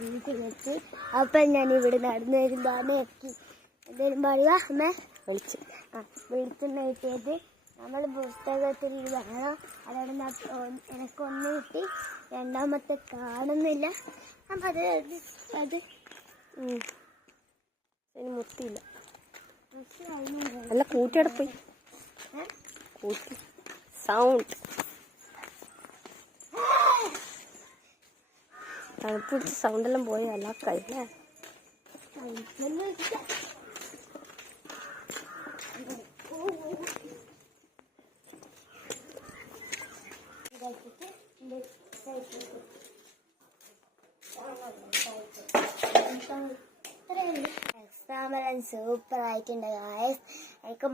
വീട്ടിൽ വെച്ച് അപ്പം ഞാൻ ഇവിടെ നടന്നു വരുമ്പോൾ എന്തായാലും പറയുക അമ്മ വെളിച്ചെണ്ണ കിട്ടിയത് നമ്മൾ പുസ്തകത്തിൽ വേണം. അതോടെ എനക്കൊന്ന് കിട്ടി, രണ്ടാമത്തെ കാണുന്നില്ല. അപ്പം അത് മുത്തിയില്ല. നല്ല കൂട്ടിയടപ്പോയി കൂട്ടി സൗണ്ട് തണുപ്പ് പിടിച്ച സൗണ്ടെല്ലാം പോയി അല്ലാക്കല്ലേ. എക്സാമെല്ലാം സൂപ്പർ ആയിട്ടുണ്ട് ഗായ്സ്. എനിക്ക്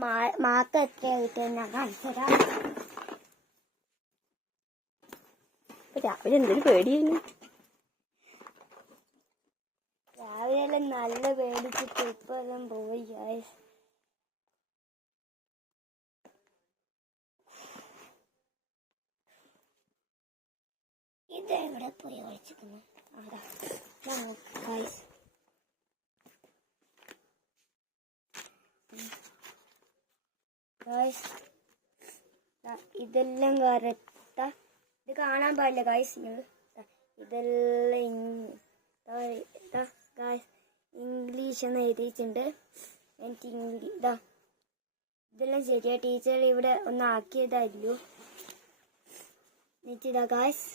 മാർക്ക് എത്ര കിട്ടിയെന്ന് ഞാൻ കാണിച്ചുതരാം. രാവിലെ എന്തൊരു പേടിയായിരുന്നു. രാവിലെ എല്ലാം നല്ല പേടിച്ചിട്ട് ഇപ്പൊ എല്ലാം പോയി ഗായ്സ്. ഇതെവിടെ പോയി കളിച്ചിരിക്കുന്നു? ഗായ്സ് ഇതെല്ലാം കറക്റ്റാ. ഇത് കാണാൻ പാടില്ല ഗായ്സ്. ഇതെല്ലാം ഇംഗ്ലീഷ് എന്ന് എഴുതിയിട്ടുണ്ട്. എനിക്ക് ഇതെല്ലാം ശരിയാ. ടീച്ചർ ഇവിടെ ഒന്ന് ആക്കിയതായിരുന്നു. എന്നിട്ടിതാ ഗായ്സ്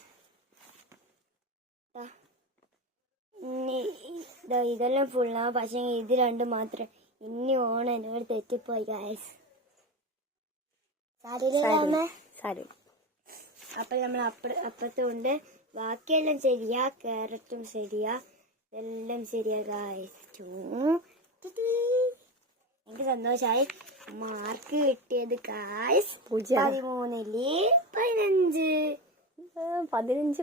ഇതെല്ലാം ഫുള്ളാ. പക്ഷേ ഇത് രണ്ടും മാത്രം ഇനി ഓണം എന്നോട് തെറ്റിപ്പോയി ഗായ്സ്. അപ്പൊ നമ്മൾ അപ്പുറത്ത് കൊണ്ട് ബാക്കിയെല്ലാം ശരിയാ. ക്യാരറ്റും ശരിയാ, എല്ലാം ശരിയാ ഗായ്സ്. എനിക്ക് സന്തോഷായി. മാർക്ക് കിട്ടിയത് ഗായ്സ് 13ല് 15. 15ല്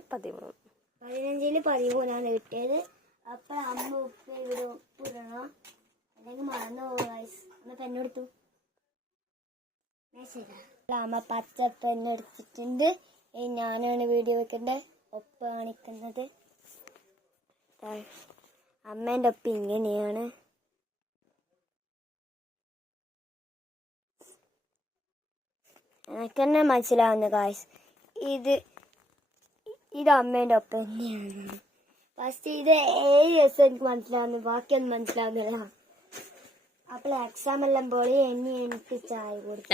13 കിട്ടിയത്. അപ്പൊ അമ്മ ഉപ്പ ഇവിടെ ഒപ്പിടണം, അല്ലെങ്കിൽ മറന്നു പോകും ഗായ്സ്. ഒന്ന് പെണ്ണെടുത്തു. അമ്മ പച്ച പെണ്ണെടുത്തിട്ടുണ്ട്. ഞാനാണ് വീഡിയോ വെക്കേണ്ടത്, ഒപ്പ് കാണിക്കുന്നത്. അമ്മേന്റെ ഒപ്പ് ഇങ്ങനെയാണ്. എനിക്കെന്നെ മനസ്സിലാവുന്നു ഗായ്സ്. ഇത് അമ്മേന്റെ ഒപ്പ് തന്നെയാണ്. ഫസ്റ്റ് ഇത് എനിക്ക് മനസ്സിലാവുന്നു, ബാക്കിയൊന്നും മനസ്സിലാവുന്നില്ല. അപ്പോൾ എക്സാം എല്ലാം പോയി. ഇനി എനിക്ക് ചായ കൊടുത്തു.